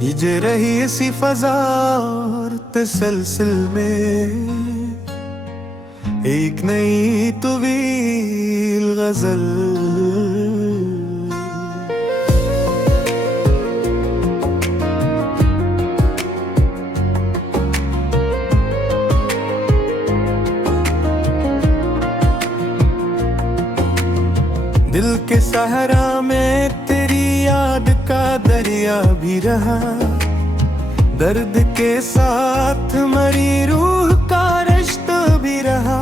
His रही इसी फजा और तसलसल में एक नई तवील गजल। दिल के सहारा में तेरी याद का दरिया भी रहा, दर्द के साथ मरी रूह का रिश्ता भी रहा।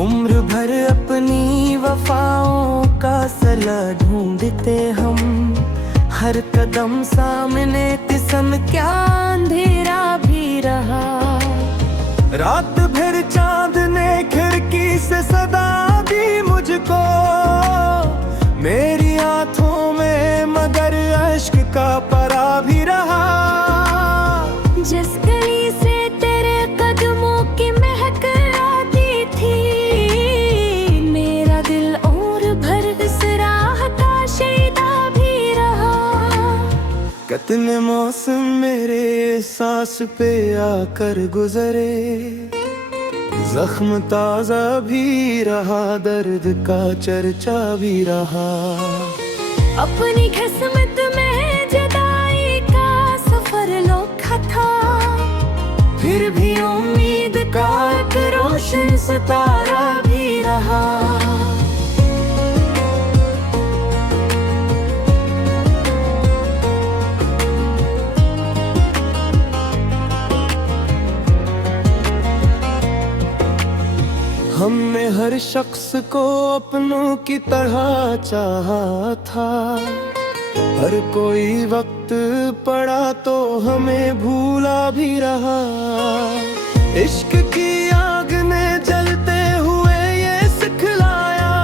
उम्र भर अपनी वफाओं का सला ढूंढते हम, हर कदम सामने तिसम क्या अंधेरा भी रहा। रात भर चांद ने खिड़की से सदा दी मुझको, मेरी आंखों में मगर अश्क का परा भी रहा। जिस गली से तेरे कदमों की महक आती थी, मेरा दिल और भर इस राह का शहीदा भी रहा। कितने मौसम मेरे सांस पे आकर गुजरे, जख्म ताजा भी रहा, दर्द का चर्चा भी रहा। अपनी किस्मत में जुदाई का सफर लोखा था, फिर भी उम्मीद का एक रोशन सितारा भी रहा। हमने हर शख्स को अपनों की तरह चाहा था, हर कोई वक्त पड़ा तो हमें भूला भी रहा। इश्क की आग ने जलते हुए ये सिखलाया,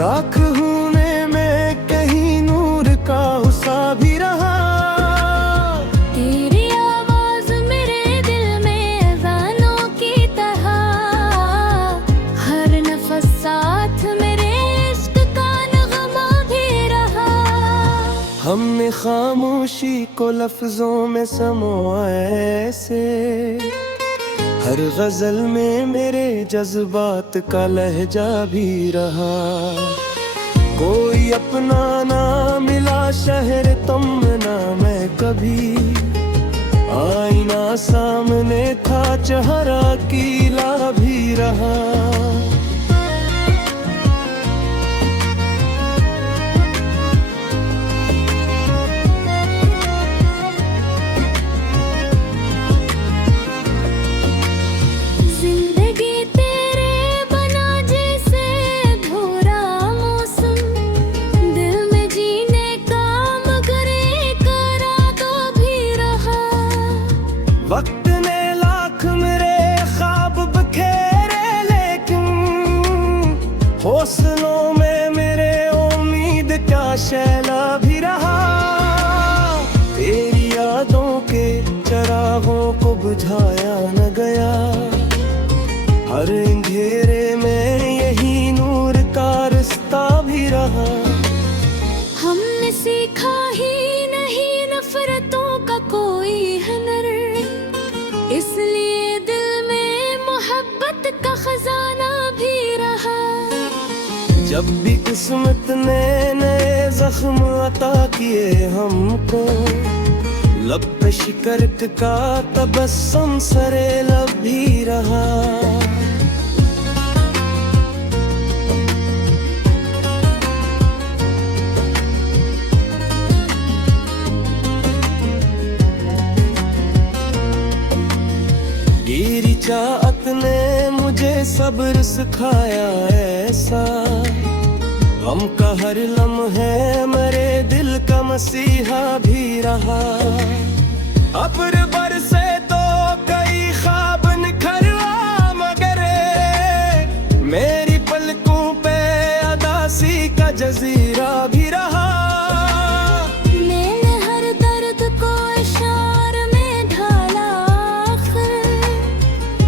राख होने में कहीं नूर का हुस्सा भी रहा। तेरी आवाज मेरे दिल में अज़ानों की तरह, हर नफस साथ मेरे इश्क का नगमा भी रहा। हमने खामोशी को लफ्जों में समोया ऐसे, हर गजल में मेरे जज्बात का लहजा भी रहा। कोई अपना ना मिला शहर तमन्ना में कभी, आईना सामने था चेहरा कीला भी रहा। वक्त ने लाख मेरे ख्वाब बखेरे, लेकिन हौसलों में मेरे उम्मीद का शैला भी रहा। तेरी यादों के चरागों को बुझाया न गया, हर अंधेरे में यही नूर का रास्ता भी रहा। हमने सीखा ही नहीं नफरतों का कोई हुनर, इसलिए दिल में मोहब्बत का खजाना भी रहा। जब भी किस्मत ने नए जख्म अता किए हमको, लब पे शिकरत का तबस्सुम सरे लब भी रहा। तेरी चाहत ने मुझे सब्र सिखाया ऐसा, गम का हर लम्हे मेरे दिल का मसीहा भी रहा। अब्र बरसे तो कई ख्वाब निखरवा, मगर मेरी पलकों पे अदासी का जजीरा भी रहा। मैंने हर दर्द को इशार में ढाला,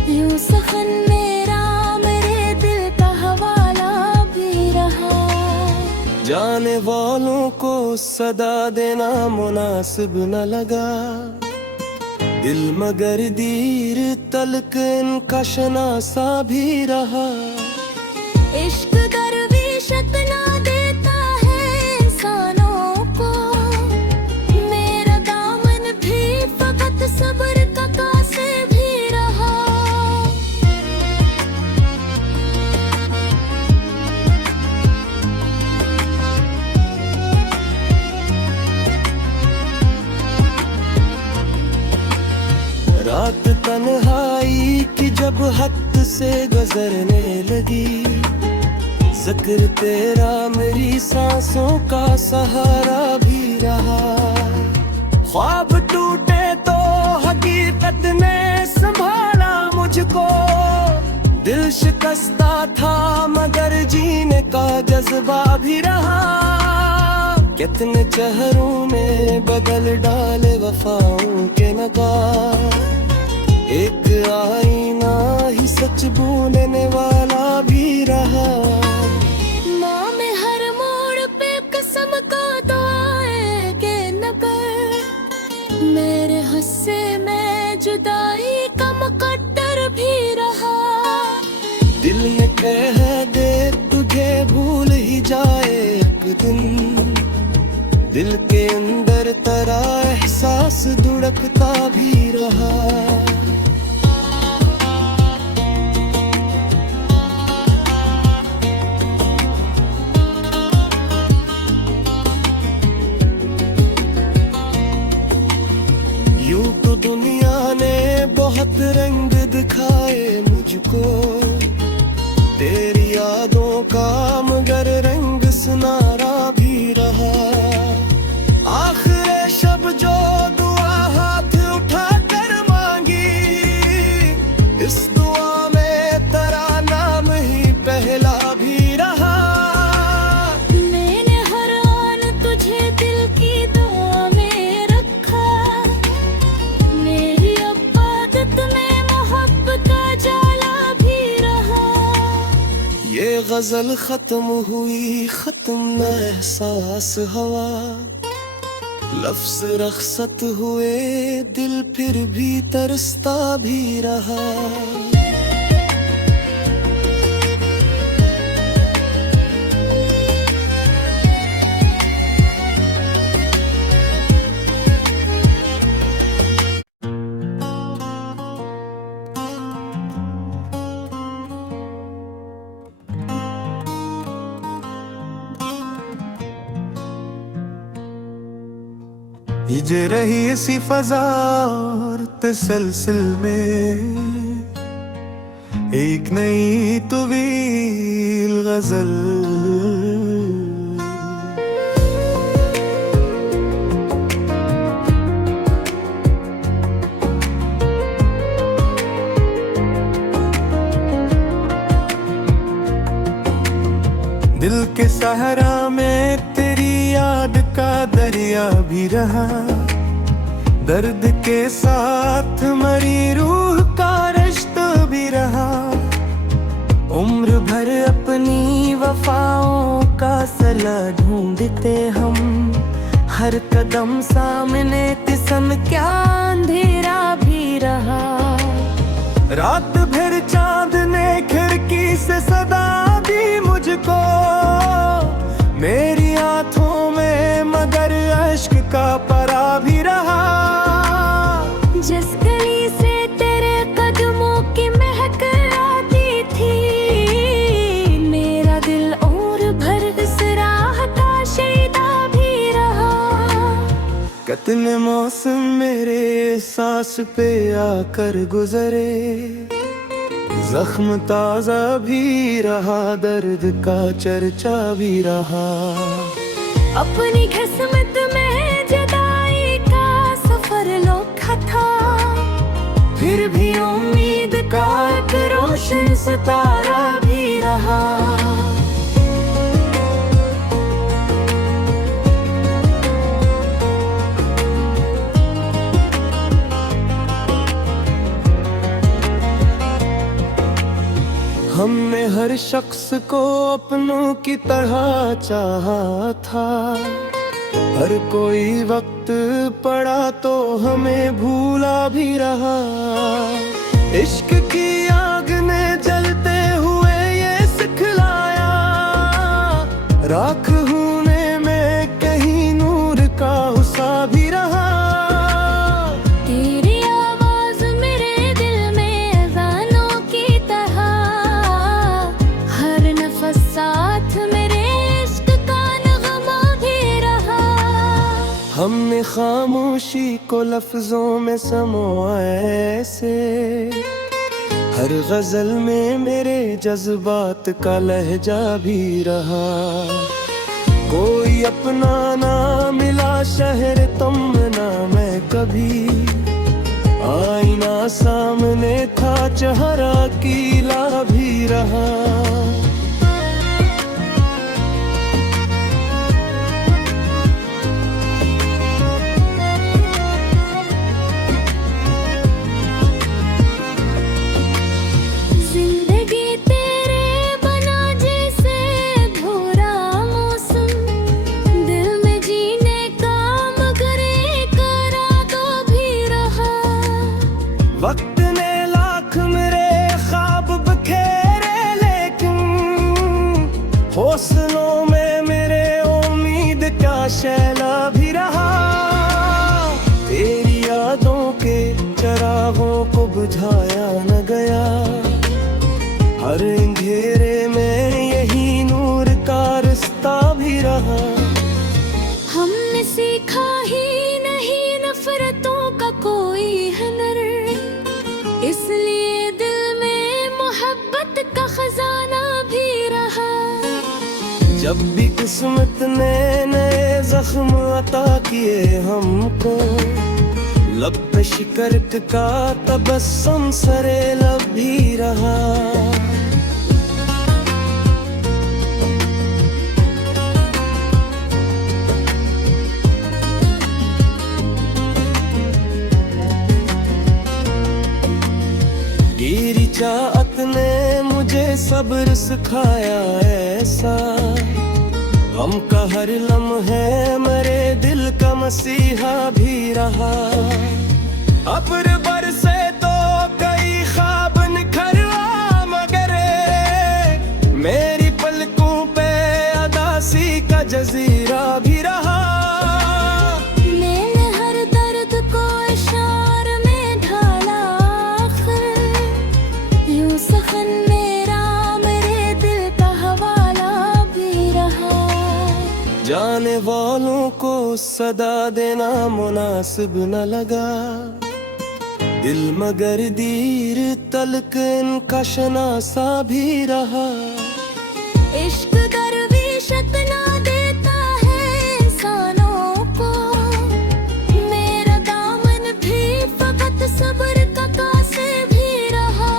यूं सखन मेरा मेरे दिल का हवाला भी रहा। जाने सुनने वालों को सदा देना मुनासिब न लगा। दिल मगर दीर तलक इनका शनासा भी रहा। इश्क दरवेश अपना देता है इंसानों को, मेरा दामन भी फकत सब्र का कासिब भी रहा। रात तन्हाई की जब हद से गुजरने लगी, जिक्र तेरा मेरी सांसों का सहारा भी रहा। ख्वाब टूटे तो हकीकत ने संभाला मुझको। दिल शिकस्ता था मगर जीने का जज्बा भी रहा। कितने चेहरों में बदल डाले वफाओं के नगार। एक आईना ही सच बोलने वाला भी रहा। माँ में हर मोड़ पे कसम का दुआएं के नगर, मेरे हिस्से में जुदाई का मुकद्दर भी रहा। दिल ने कह दे तुझे भूल ही जाए एक दिन। दिल के अंदर तेरा एहसास धुड़कता भी रहा। यूं तो दुनिया ने बहुत रंग दिखाए मुझको, तेरी यादों का मगर रंग सुनारा भी रहा। आखिर शब जो दुआ हाथ उठा कर मांगी, इस दुआ में तेरा नाम ही पहला भी रहा। मैंने हर आन तुझे दिल की दुआ में रखा, मेरी इबादत में मोहब्बत का जाला भी रहा। ये गजल खत्म हुई खत्म न एहसास हवा। लफ्ज रखसत हुए दिल फिर भी तरसता भी रहा। हिज रही इसी फजा और तसलसल में एक नई तवील गजल। दिल के सहारा में तेरी याद का दरिया भी रहा। दर्द के साथ मरी रूह का रिश्ता भी रहा। उम्र भर अपनी वफाओं का सला ढूंढते हम, हर कदम सामने तिसन क्या अंधेरा भी रहा। रात भर चांद ने खिड़की से सदा दी मुझको, मेरी आंखों में मगर अश्क का परा भी रहा। जिस गली से तेरे कदमों की महक आती थी, मेरा दिल और भर इस राह का शहीदा भी रहा। कितने मौसम मेरे सांस पे आकर गुजरे, जख्म ताजा भी रहा, दर्द का चर्चा भी रहा। अपनी किस्मत में जुदाई का सफर लोखा था, फिर भी उम्मीद का एक रोशन सितारा भी रहा। हमने हर शख्स को अपनों की तरह चाहा था। हर कोई वक्त पड़ा तो हमें भूला भी रहा। इश्क की आग ने जलते हुए ये सिखलाया, राख होने में कहीं नूर का हुस्सा भी रहा। तेरी आवाज मेरे दिल में अज़ानों की तरह, हर नफस साथ मेरे इश्क का नगमा भी रहा। हमने खामोशी को लफ्जों में समोया ऐसे, हर गजल में मेरे जज्बात का लहजा भी रहा। कोई अपना ना मिला शहर तमन्ना में कभी, आईना सामने था चेहरा कीला भी रहा। वक्त ने लाख मेरे ख्वाब बखेरे, लेकिन हौसलों में मेरे उम्मीद का शैला भी रहा। तेरी यादों के चरागों को बुझाया न गया, हर अंधेरे में यही नूर का रास्ता भी रहा। हमने सीखा ही नहीं नफरतों का कोई हुनर, इसलिए दिल में मोहब्बत का खजाना भी रहा। जब भी किस्मत ने नए जख्म अता किए हमको, लब पे शिकरत का तबस्सुम सरे लब भी रहा। तेरी चाहत ने मुझे सब्र सिखाया ऐसा, गम का हर लम्हे मेरे दिल का मसीहा भी रहा। अब्र बरसे तो कई ख्वाब निखरा, मगर मेरी पलकों पे अदासी का जजीरा भी रहा। जाने वालों को सदा देना मुनासिब न लगा, दिल मगर दीर तलक इनका शनासा भी रहा। इश्क दरवेश अपना देता है इंसानों को, मेरा दामन भी फकत सब्र का कासे भी रहा।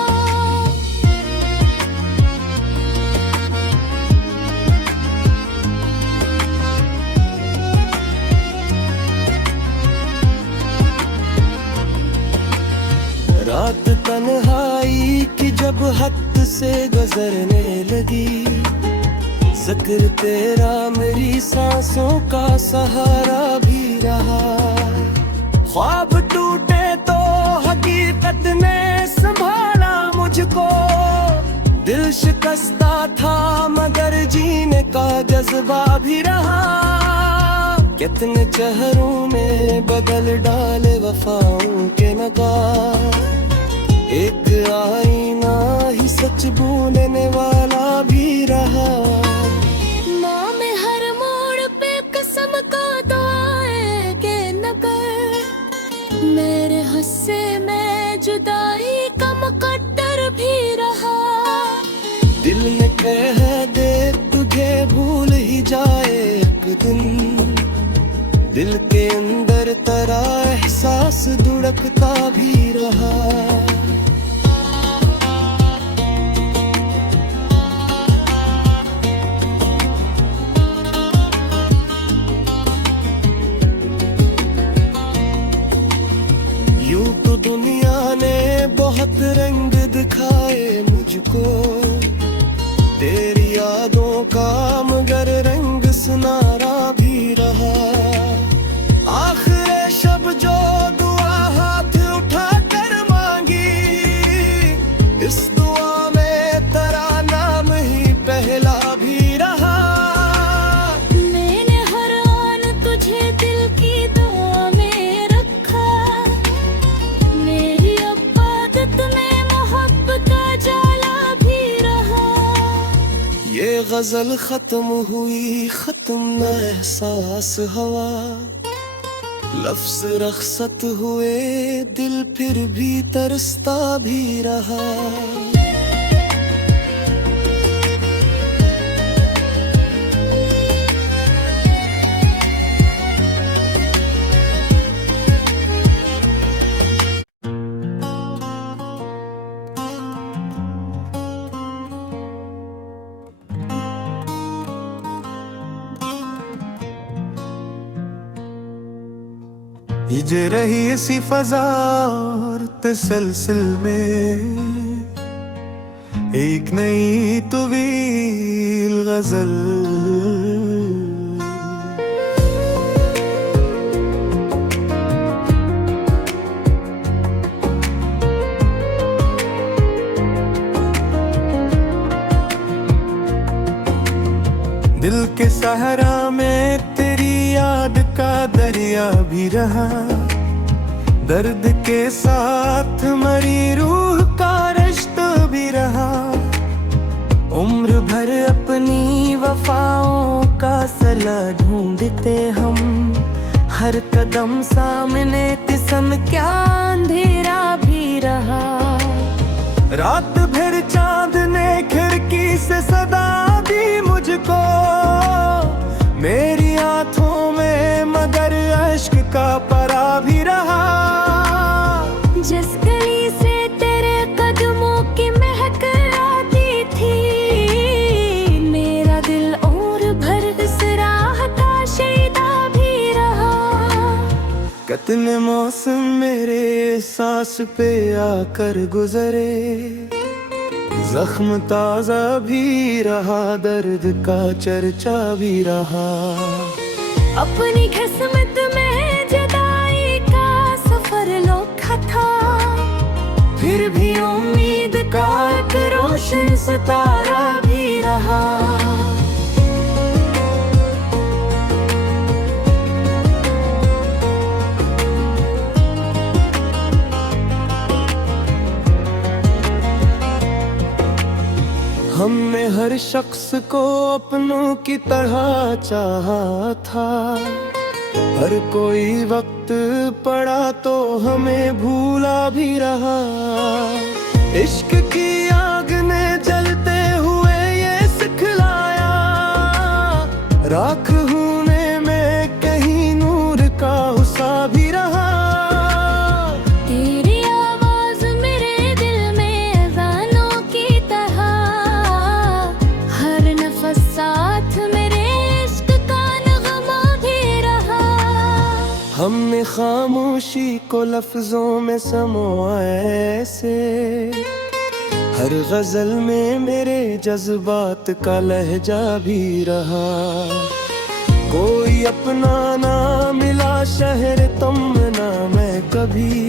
रात तन्हाई की जब हद से गुजरने लगी, जिक्र तेरा मेरी सांसों का सहारा भी रहा। ख्वाब टूटे तो हकीकत ने संभाला मुझको, दिल शिकस्ता था मगर जीने का जज्बा भी रहा। कितने चेहरों में बदल डाले वफाओं के नगार, एक आईना ही सच बोलने वाला भी रहा। माँ में हर मोड़ पे कसम का दुआएं के नगर, मेरे हिस्से में जुदाई का मुकद्दर भी रहा। दिल ने कह दे तुझे भूल ही जाए एक दिन, दिल के अंदर तेरा एहसास धड़कता भी रहा। यूं तो दुनिया ने बहुत रंग दिखाए मुझको, तेरी यादों का मगर रंग सुनारा भी रहा। आखिर शब जो दुआ हाथ उठा कर मांगी, इस दुआ में तेरा नाम ही पहला भी रहा। मैंने हर आन तुझे दिल की दुआ में रखा, मेरी इबादत में मोहब्बत का जाला भी रहा। ये गजल खत्म हुई, खत्म न एहसास हवा, लफ्ज रखसत हुए दिल फिर भी तरसता भी रहा। हिज रही इसी फजा और तसलसल में एक नई तवील गजल। दिल के सहारा में तेरी याद का दरिया भी रहा, दर्द के साथ मरी रूह का रिश्ता भी रहा। उम्र भर अपनी वफाओं का सला ढूंढते हम, हर कदम सामने तिसन क्या अंधेरा भी रहा। रात भर चांद ने खिड़की से सदा दी मुझको, मेरी आंखों में मगर अश्क का परा भी रहा। जिस गली से तेरे कदमों की महक आती थी, मेरा दिल और भर इस राह का शहीदा भी रहा। कितने मौसम मेरे सांस पे आकर गुजरे, जख्म ताजा भी रहा, दर्द का चर्चा भी रहा। अपनी किस्मत में जुदाई का सफर लोखा था, फिर भी उम्मीद का एक रोशन सितारा भी रहा। हमने हर शख्स को अपनों की तरह चाहा था, हर कोई वक्त पड़ा तो हमें भूला भी रहा। इश्क की आग ने जलते हुए ये सिखलाया, राख होने में कहीं नूर का हुस्सा भी रहा। तेरी आवाज मेरे दिल में अज़ानों की तरह, हर नफस साथ मेरे इश्क का नगमा भी रहा। हमने खामोशी को लफ्जों में समोया ऐसे, हर गजल में मेरे जज्बात का लहजा भी रहा। कोई अपना ना मिला शहर तमन्ना में कभी,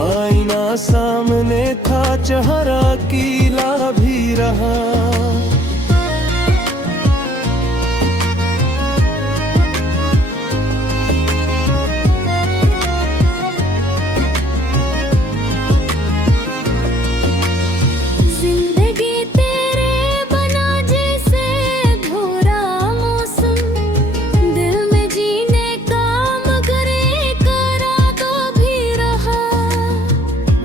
आईना सामने था चेहरा कीला भी रहा।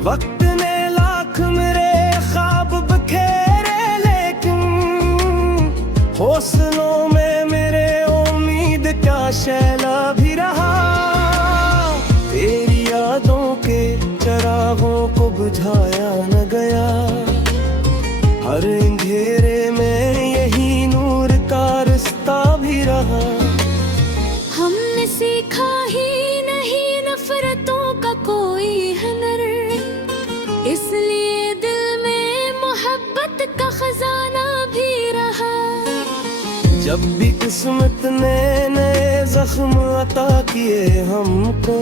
वक्त ने लाख मेरे ख्वाब बखेरे, लेकिन हौसलों में मेरे उम्मीद का शैला भी रहा। तेरी यादों के चरागों को बुझाया न गया, हर अंधेरे में यही नूर का रास्ता भी रहा। हमने सीखा ही नहीं नफरतों का कोई हुनर, इसलिए दिल में मोहब्बत का खजाना जब भी किस्मत ने नए जख्म अता किए हमको,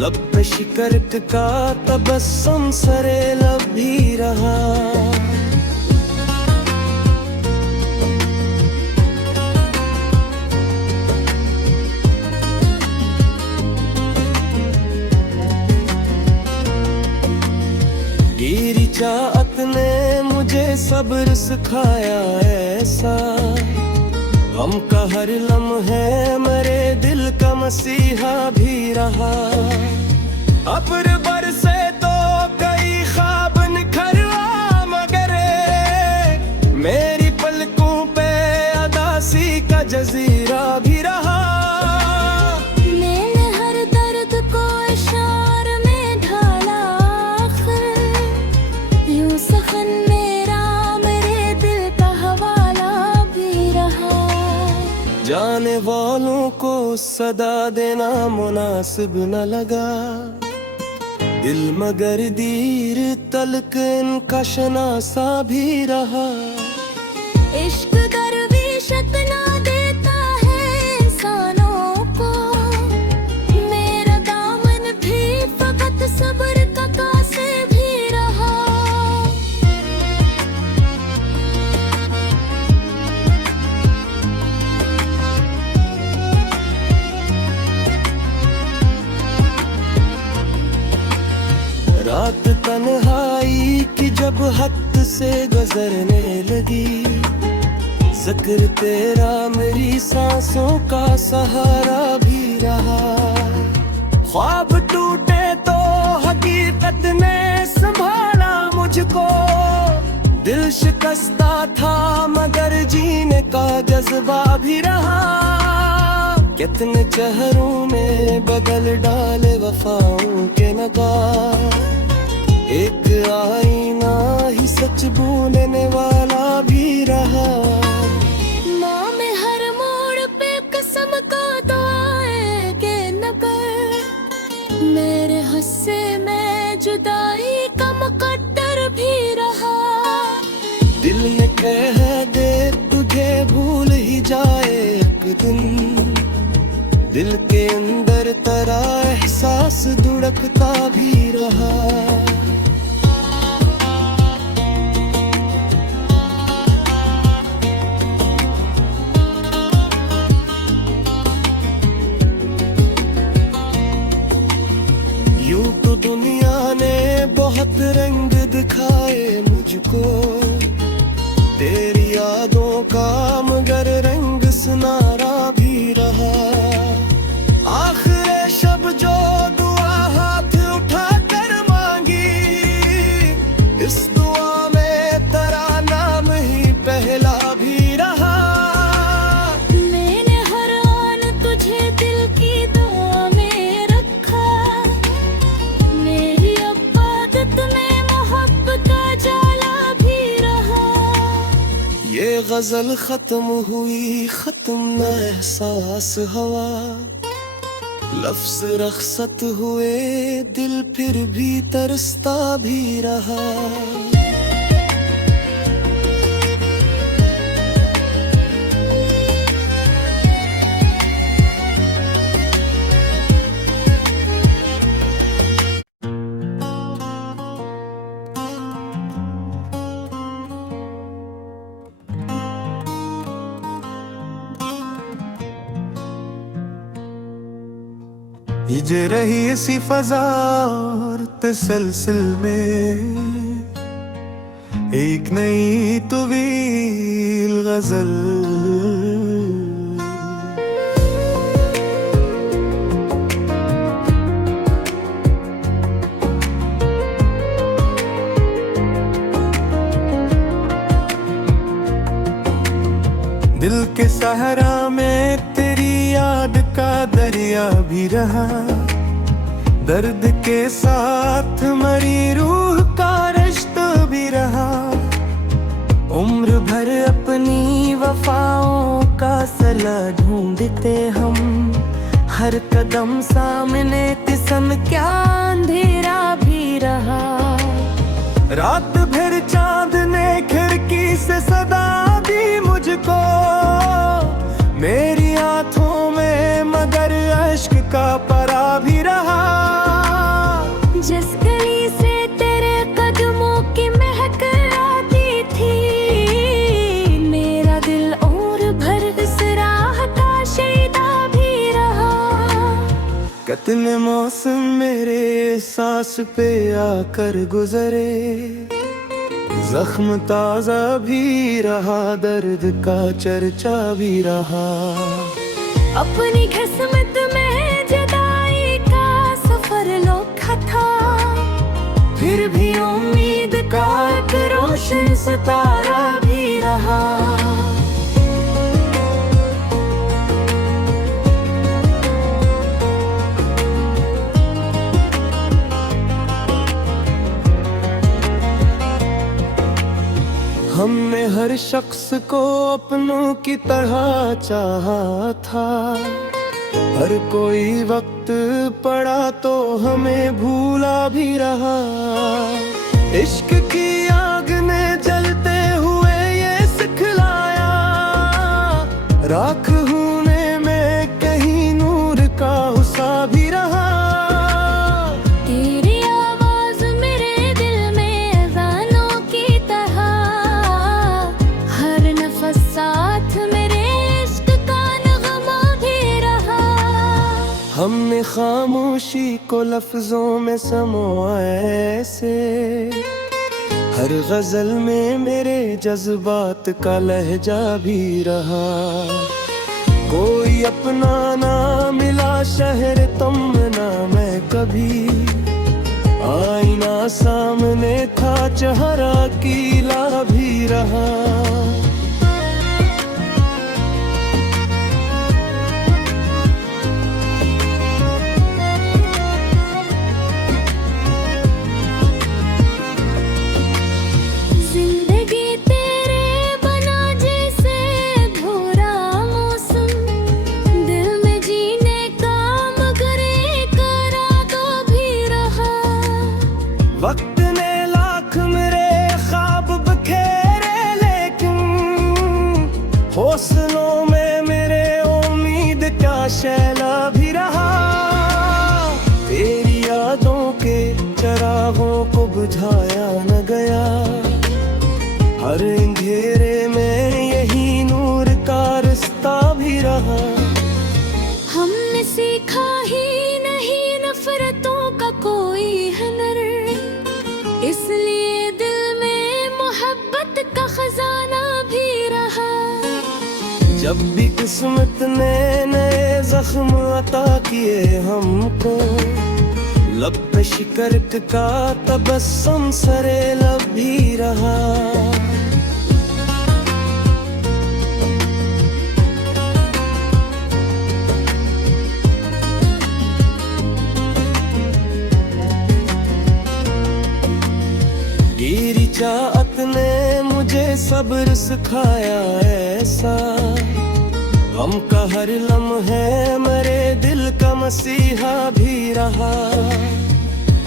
लब पे शिकरत का तबस्सुम सरे लब भी रहा। गिरी चाहत ने मुझे सब्र सिखाया ऐसा, गम का हर लम्हे मेरे दिल का मसीहा भी रहा। अब्र बरसे तो कई ख्वाब निखर आ, मगर मेरी पलकों पे अदासी का जजीरा भी रहा। मैंने हर दर्द को इशार में ढाला, यूं सखन मेरा मेरे दिल का हवाला भी रहा। जाने वालों को सदा देना मुनासिब न लगा, दिल मगर दीर तलक इनका शनासा भी रहा। इश्क दरवेश इतना देता है इंसानों को, मेरा दामन भी फकत सब्र का कासे भी रहा। रात तन्हाई की जब हद से गुजरने लगी, जिक्र तेरा मेरी सांसों का सहारा भी रहा। ख्वाब टूटे तो हकीकत ने संभाला मुझको, दिल शिकस्ता था मगर जीने का जज्बा भी रहा। कितने चेहरों में बदल डाले वफाओं के नगार, एक आईना ही सच बोलने वाला भी रहा। माँ में हर मोड़ पे कसम का दुआएं के नगर, मेरे हिस्से में जुदाई का मुकद्दर भी रहा। दिल ने कह दे तुझे भूल ही जाए एक दिन, दिल के अंदर तेरा एहसास धुड़कता भी रहा। यूं तो दुनिया ने बहुत रंग दिखाए मुझको, तेरी यादों का मगर रंग सुनारा भी रहा। आखिर शब जो दुआ हाथ उठा कर मांगी, इस दुआ में तेरा नाम ही पहला भी रहा। मैंने हर आन तुझे दिल की दुआ में रखा, मेरी इबादत में मोहब्बत का जाला भी रहा। ये गजल खत्म हुई खत्म न एहसास हवा, लफ्ज रखसत हुए दिल फिर भी तरसता भी रहा। ये रही इसी फजा और तसलसल में एक नई तवील गजल। दिल के सहारा में तेरी याद का दरिया भी रहा, दर्द के साथ मरी रूह का रिश्ता भी रहा। उम्र भर अपनी वफाओं का सला ढूंढते हम, हर कदम सामने तिसन क्या अंधेरा भी रहा। रात भर चांद ने खिड़की से सदा दी मुझको, कितने मौसम मेरे सांस पे आकर गुजरे, जख्म ताजा भी रहा, दर्द का चर्चा भी रहा। अपनी किस्मत में जुदाई का सफर लोखा था, फिर भी उम्मीद का एक रोशन सितारा भी रहा। हमने हर शख्स को अपनों की तरह चाहा था, हर कोई वक्त पड़ा तो हमें भूला भी रहा। इश्क की आग ने जलते हुए ये सिखलाया, राख होने में कहीं नूर का हुस्सा भी रहा। तेरी आवाज मेरे दिल में अज़ानों की तरह, हर नफस साथ मेरे इश्क का नगमा भी रहा। हमने खामोशी को लफ्जों में समोया ऐसे, हर गजल में मेरे जज्बात का लहजा भी रहा। कोई अपना ना मिला शहर तमन्ना में कभी, आईना सामने था चेहरा कीला भी रहा। वक्त ने लाख मेरे ख्वाब बखेरे, लेकिन हौसलों में मेरे उम्मीद का शैला भी रहा। तेरी यादों के चरागों को बुझाया न गया, हर अंधेरे में यही नूर का रास्ता भी रहा। हमने सीखा ही नहीं नफरतों का कोई हुनर, इसलिए दिल में मोहब्बत का खजाना भी रहा। जब भी किस्मत ने नए जख्म अता किए हमको, लब पे शिकरत का तबस्सुम सरे लब भी रहा। गिरी चाहत ने मुझे सब्र सिखाया ऐसा, गम का हर लम्हे मेरे दिल का मसीहा भी रहा।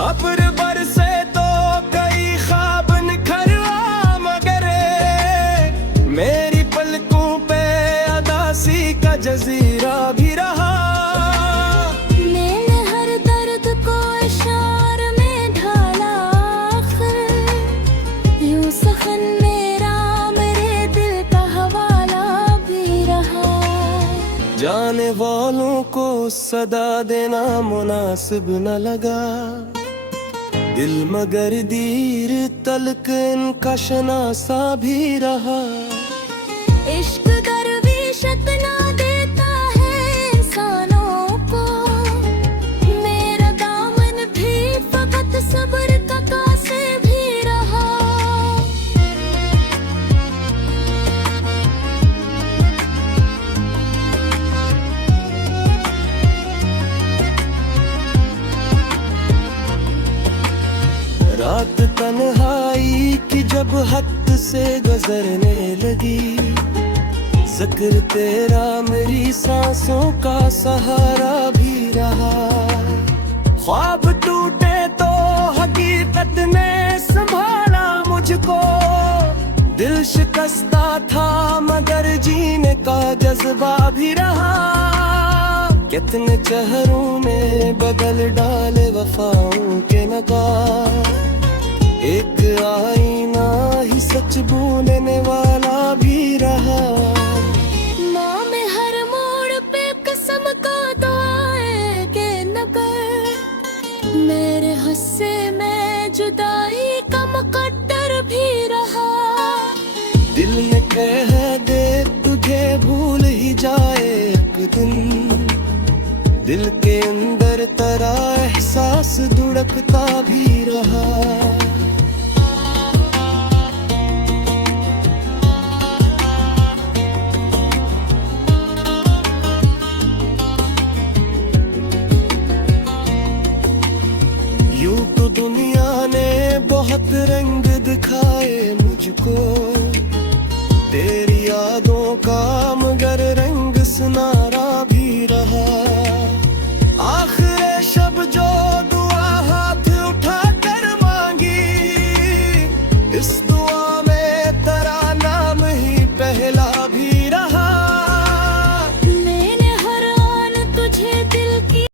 अब्र बरसे तो कई ख्वाब निखरवा, मगर मेरी पलकों पे अदासी का जजीरा भी रहा। मैंने हर दर्द को इशार में ढाला, यूं सखन मेरा मेरे दिल का हवाला भी रहा। जाने वालों को सदा देना मुनासिब न लगा, दिल मगर दीर तलक इनका शनासा भी रहा। इश्क दरवेश इतना देता है इंसानों को, मेरा दामन भी फकत सब्र का कासे भी रहा। रात तन्हाई की जब हद से गुजरने लगी, जिक्र तेरा मेरी सांसों का सहारा भी रहा। ख्वाब टूटे तो हकीकत ने संभाला मुझको, दिल शिकस्ता था मगर जीने का जज्बा भी रहा। कितने चेहरों में बदल डाले वफाओं के नगार, एक आईना ही सच बोलने वाला भी रहा। माँ में हर मोड़ पे कसम का दुआ है कि न कर हंसे मैं जुदाई का मुकद्दर भी रहा। दिल ने कह दे तुझे भूल ही जाए एक दिन, दिल के अंदर तेरा एहसास धुड़कता भी रहा। यूं तो दुनिया ने बहुत रंग दिखाए मुझको, तेरी यादों का मगर रंग सुना